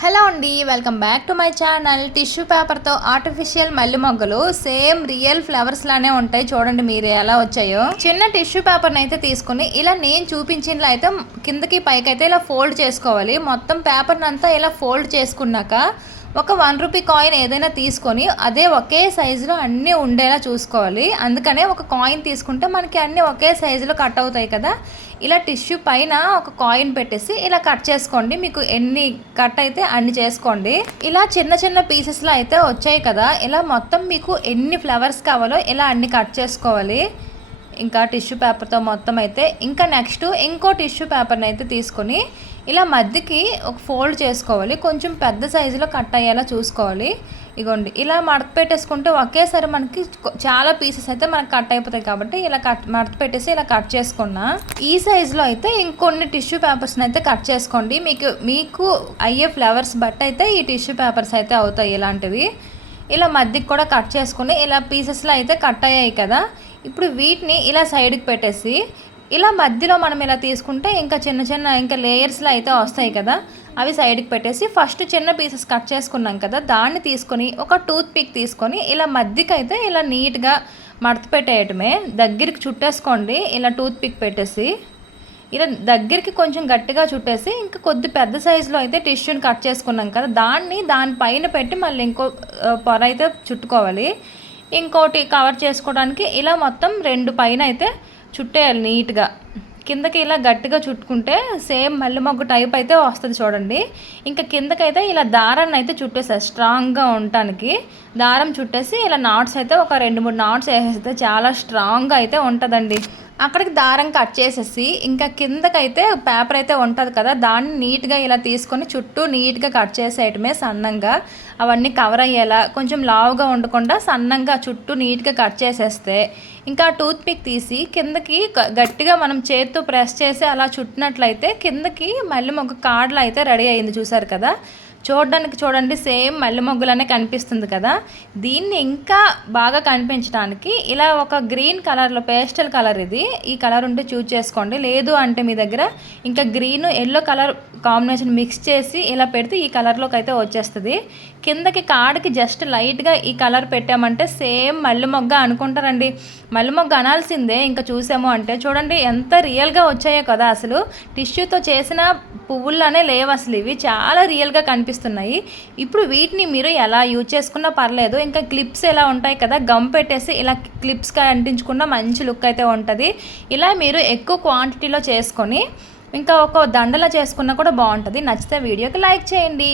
Hello అండి, welcome back to my channel. Tissue పేపర్తో artificial మల్లె మొగ్గలు సేమ్ రియల్ ఫ్లవర్స్ లానే ఉంటాయి. చూడండి మీరు ఎలా వచ్చాయో. చిన్న టిష్యూ పేపర్ని అయితే తీసుకుని ఇలా నేను చూపించినలా అయితే కిందకి పైకి అయితే ఇలా ఫోల్డ్ చేసుకోవాలి. మొత్తం పేపర్ని అంతా ఇలా ఫోల్డ్ చేసుకున్నాక ఒక ₹1 కాయిన్ ఏదైనా తీసుకొని అదే ఒకే సైజులో అన్నీ ఉండేలా చూసుకోవాలి. అందుకనే ఒక కాయిన్ తీసుకుంటే మనకి అన్నీ ఒకే సైజులో కట్ అవుతాయి కదా. ఇలా టిష్యూ పైన ఒక కాయిన్ పెట్టేసి ఇలా కట్ చేసుకోండి. మీకు ఎన్ని కట్ అయితే అన్ని చేసుకోండి. ఇలా చిన్న చిన్న పీసెస్లో అయితే వచ్చాయి కదా. ఇలా మొత్తం మీకు ఎన్ని ఫ్లవర్స్ కావాలో ఇలా అన్ని కట్ చేసుకోవాలి. ఇంకా టిష్యూ పేపర్తో మొత్తం అయితే ఇంకా నెక్స్ట్ ఇంకో టిష్యూ పేపర్ని అయితే తీసుకొని ఇలా మధ్యకి ఒక ఫోల్డ్ చేసుకోవాలి. కొంచెం పెద్ద సైజులో కట్ అయ్యేలా చూసుకోవాలి. ఇగోండి ఇలా మడత పెట్టేసుకుంటే ఒకేసారి మనకి చాలా పీసెస్ అయితే మనకు కట్ అయిపోతాయి. కాబట్టి ఇలా మడత పెట్టేసి ఇలా కట్ చేసుకున్నా. ఈ సైజులో అయితే ఇంకొన్ని టిష్యూ పేపర్స్ని అయితే కట్ చేసుకోండి. మీకు అయ్యే ఫ్లవర్స్ బట్టి అయితే ఈ టిష్యూ పేపర్స్ అయితే అవుతాయి ఇలాంటివి. ఇలా మధ్యకి కూడా కట్ చేసుకుని ఇలా పీసెస్లో అయితే కట్ అయ్యాయి కదా. ఇప్పుడు వీటిని ఇలా సైడ్కి పెట్టేసి ఇలా మధ్యలో మనం ఇలా తీసుకుంటే ఇంకా చిన్న చిన్న ఇంకా లేయర్స్లో అయితే వస్తాయి కదా. అవి సైడ్కి పెట్టేసి ఫస్ట్ చిన్న పీసెస్ కట్ చేసుకున్నాం కదా, దాన్ని తీసుకొని ఒక టూత్ పిక్ తీసుకొని ఇలా మధ్యకి అయితే ఇలా నీట్గా మడత పెట్టేయటమే. దగ్గరికి చుట్టేసుకోండి. ఇలా టూత్ పిక్ పెట్టేసి ఇలా దగ్గరికి కొంచెం గట్టిగా చుట్టేసి ఇంకా కొద్ది పెద్ద సైజులో అయితే టిష్యూని కట్ చేసుకున్నాం కదా, దానిపైన పెట్టి మళ్ళీ ఇంకో పొర అయితే చుట్టుకోవాలి. ఇంకోటి కవర్ చేసుకోవడానికి ఇలా మొత్తం 2 పైన అయితే చుట్టేయాలి నీట్గా. కిందకి ఇలా గట్టిగా చుట్టుకుంటే సేమ్ మల్లె మొగ్గు టైప్ అయితే వస్తుంది చూడండి. ఇంకా కిందకైతే ఇలా దారాన్ని అయితే చుట్టేసారు స్ట్రాంగ్గా ఉండటానికి. దారం చుట్టేసి ఇలా నాట్స్ అయితే ఒక 2-3 నాట్స్ వేసేస్తే చాలా స్ట్రాంగ్గా అయితే ఉంటుందండి. అక్కడికి దారం కట్ చేసేసి ఇంకా కిందకైతే పేపర్ అయితే ఉంటుంది కదా, దాన్ని నీట్గా ఇలా తీసుకొని చుట్టూ నీట్గా కట్ చేసేయటమే సన్నంగా. అవన్నీ కవర్ అయ్యేలా కొంచెం లావుగా ఉండకుండా సన్నంగా చుట్టూ నీట్గా కట్ చేసేస్తే ఇంకా టూత్ పిక్ తీసి కిందకి గట్టిగా మనం చేత్తో ప్రెస్ చేసి అలా చుట్టినట్లయితే కిందకి మల్లె మొగ్గ కాడలు అయితే రెడీ అయింది. చూసారు కదా, చూడండి సేమ్ మల్లె మొగ్గులనే కనిపిస్తుంది కదా. దీన్ని ఇంకా బాగా కనిపించడానికి ఇలా ఒక గ్రీన్ కలర్లో పేస్టల్ కలర్, ఈ కలర్ ఉంటే చూజ్ చేసుకోండి. లేదు అంటే మీ దగ్గర ఇంకా green yellow colour combination mix చేసి ఇలా పెడితే ఈ కలర్లోకి అయితే వచ్చేస్తుంది. కిందకి కాడికి జస్ట్ లైట్గా ఈ కలర్ పెట్టామంటే సేమ్ మల్లె మొగ్గ అనుకుంటారండి. మల్లె మొగ్గ అనాల్సిందే ఇంకా చూసాము అంటే. చూడండి ఎంత రియల్గా వచ్చాయో కదా. అసలు టిష్యూతో చేసిన పువ్వుల్లోనే లేవు అసలు. ఇవి చాలా రియల్గా కనిపిస్తున్నాయి. ఇప్పుడు వీటిని మీరు ఎలా యూజ్ చేసుకున్నా పర్లేదు. ఇంకా క్లిప్స్ ఎలా ఉంటాయి కదా, గమ్ పెట్టేసి ఇలా క్లిప్స్గా అంటించుకున్న మంచి లుక్ అయితే ఉంటుంది. ఇలా మీరు ఎక్కువ క్వాంటిటీలో చేసుకొని ఇంకా ఒక దండలా చేసుకున్నా కూడా బాగుంటుంది. నచ్చితే వీడియోకి లైక్ చేయండి.